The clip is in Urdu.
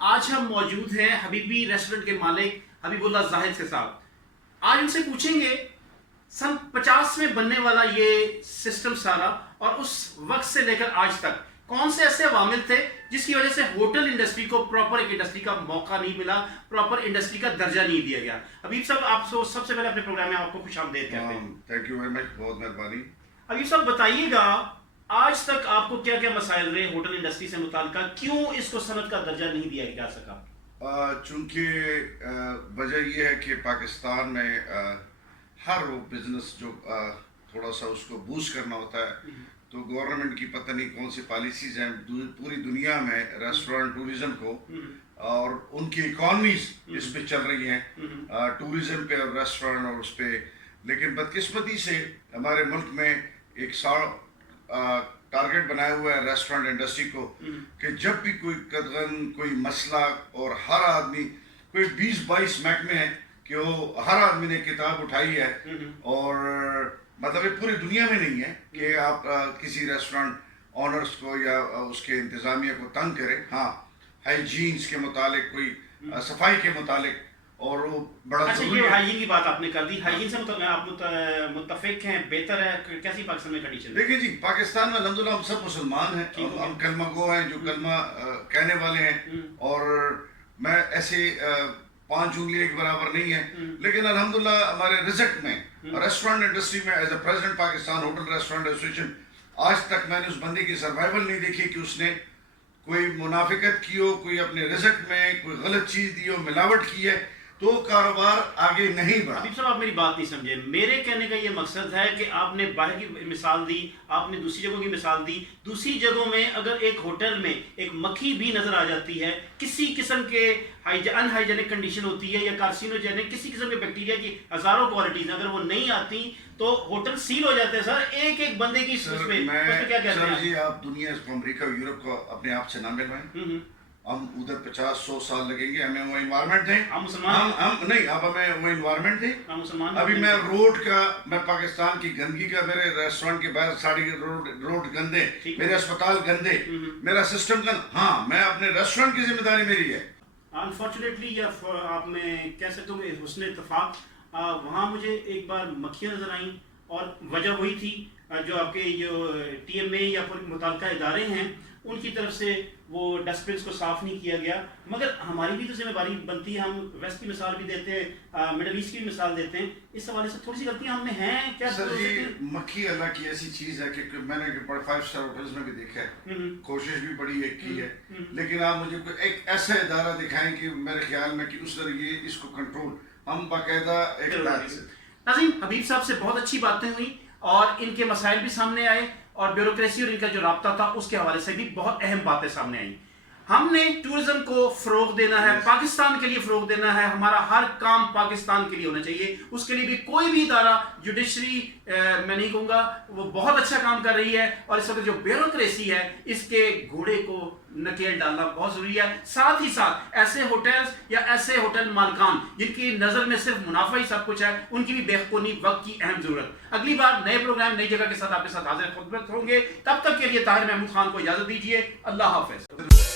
آج ہم موجود ہیں حبیبی ریسٹورنٹ کے مالک حبیب اللہ زاہد کے ساتھ. آج ان سے پوچھیں گے سن 50 میں بننے والا یہ سسٹم سارا اور اس وقت سے لے کر آج تک کون سے ایسے عوامل تھے جس کی وجہ سے ہوٹل انڈسٹری کو پراپر ایک انڈسٹری کا موقع نہیں ملا, پراپر انڈسٹری کا درجہ نہیں دیا گیا. حبیب صاحب, آپ سب سے پہلے اپنے پروگرام میں آپ کو خوش آمدید کہتے ہیں. تھینک یو ویری مچ, بہت مہربانی. حبیب صاحب بتائیے گا آج تک آپ کو کیا کیا مسائل رہے ہوٹل انڈسٹری سے متعلقہ, کیوں اس کو صنعت کا درجہ نہیں دیا جا سکا؟ چونکہ وجہ یہ ہے کہ پاکستان میں ہر وہ بزنس جو تھوڑا سا اس کو بوسٹ کرنا ہوتا ہے تو گورنمنٹ کی پتہ نہیں کون سی پالیسیز ہیں پوری دنیا میں ریسٹورنٹ ٹوریزم کو, اور ان کی اکانومیز اس پہ چل رہی ہیں ٹوریزم پہ اور ریسٹورنٹ اور اس پہ. لیکن بدقسمتی سے ہمارے ملک میں ایک ٹارگیٹ بنایا ہوا ہے ریسٹورنٹ انڈسٹری کو کہ جب بھی کوئی قدغن, کوئی مسئلہ, اور ہر آدمی کوئی 20-22 محکمے ہیں کہ وہ ہر آدمی نے کتاب اٹھائی ہے, اور مطلب یہ پوری دنیا میں نہیں ہے کہ آپ کسی ریسٹورنٹ آنرز کو یا اس کے انتظامیہ کو تنگ کریں. ہاں, ہائیجینس کے متعلق, کوئی صفائی کے متعلق, اور وہ بڑا ضروری ہے. ہائیجین کی بات آپ نے کر دی, ہائیجین سے آپ متفق ہیں, بہتر ہے, کیسی پاکستان میں کنڈیشن؟ دیکھیں جی, پاکستان میں الحمدللہ ہم سب مسلمان ہیں, ہم کلمہ گو ہیں, جو کلمہ کہنے والے ہیں, اور میں ایسے 5 انگلی ایک برابر نہیں ہے. لیکن الحمدللہ ہمارے رزق میں ریسٹورنٹ انڈسٹری میں as a president Pakistan hotel restaurant association آج تک میں نے اس بندے کی سروائیول نہیں دیکھی کہ اس نے کوئی منافقت کی ہو, کوئی اپنے رزق میں کوئی غلط چیز دی ہو, ملاوٹ کی ہے, تو کاروبار آگے نہیں بڑھا. حبیب صاحب آپ میری بات نہیں سمجھے, میرے کہنے کا یہ مقصد ہے کہ آپ نے باہر کی مثال دی, آپ نے دوسری جگہوں کی مثال دی. دوسری جگہوں میں اگر ایک ہوٹل میں ایک مکھی بھی نظر آ جاتی ہے, کسی قسم کے ان ہائیجینک کنڈیشن ہوتی ہے یا کارسینوجینک کسی قسم کے بیکٹیریا کی ہزاروں کوالٹیز, اگر وہ نہیں آتی تو ہوٹل سیل ہو جاتے ہیں. سر ایک بندے کی اس پہ کیا کہتے ہیں؟ سر جی, آپ دنیا کو, امریکہ یورپ کو اپنے آپ سے نہ ملوائیں. ہم ادھر 50-100 سال لگیں گے, ہمیں وہ انوائرمنٹ دیں. ہم نہیں, اب ہمیں وہ انوائرمنٹ دیں. ابھی میں روڈ کا, میں پاکستان کی گندگی کا, میرے ریسٹورنٹ کے باہر ساڑی روڈ گندے, میرے اسپتال گندے, میرا سسٹم گند. ہاں, میں اپنے ریسٹورنٹ کی ذمہ داری میری ہے. انفارچونیٹلی یا آپ میں کہہ سکتا ہوں حسن اتفاق, وہاں مجھے ایک بار مکھیاں نظر آئیں, اور وجہ وہی تھی جو آپ کے جو TMA یا متعلقہ ادارے ہیں ان کی طرف سے وہ ڈسٹ بنس کو صاف نہیں کیا گیا. مگر ہماری بھی تو ذمہ داری بنتی ہے, ہم ویسٹ کی مثال بھی دیتے ہیں, مڈل ایسٹ کی بھی مثال دیتے ہیں. اس حوالے سے تھوڑی سی غلطیاں ہم میں ہیں کیا؟ سر جی, مکھی اللہ کی ایسی چیز ہے کہ میں نے 5 اسٹار ہوٹلز میں بھی دیکھا ہے, کوشش بھی بڑی ایک کی ہے, لیکن آپ مجھے کوئی ایک ایسا ادارہ دکھائیں کہ میرے خیال میں کہ اس ذریعے اس کو کنٹرول ہم باقاعدہ ایک ادارے سے. ناظرین, حبیب صاحب سے بہت اچھی باتیں ہوئیں اور ان کے مسائل بھی سامنے آئے, اور بیوروکریسی اور ان کا جو رابطہ تھا اس کے حوالے سے بھی بہت اہم باتیں سامنے آئیں. ہم نے ٹورزم کو فروغ دینا ہے, پاکستان کے لیے فروغ دینا ہے, ہمارا ہر کام پاکستان کے لیے ہونا چاہیے. اس کے لیے بھی کوئی بھی ادارہ, جوڈیشری میں نہیں کہوں گا, وہ بہت اچھا کام کر رہی ہے, اور اس وقت جو بیوروکریسی ہے اس کے گھوڑے کو نکیل ڈالنا بہت ضروری ہے. ساتھ ہی ساتھ ایسے ہوٹلز یا ایسے ہوٹل مالکان جن کی نظر میں صرف منافع ہی سب کچھ ہے, ان کی بھی بہترونی وقت کی اہم ضرورت. اگلی بار نئے پروگرام نئی جگہ کے ساتھ آپ کے ساتھ حاضر خدمت ہوں گے. تب تک کے لیے طاہر محمود خان کو اجازت دیجیے. اللہ حافظ.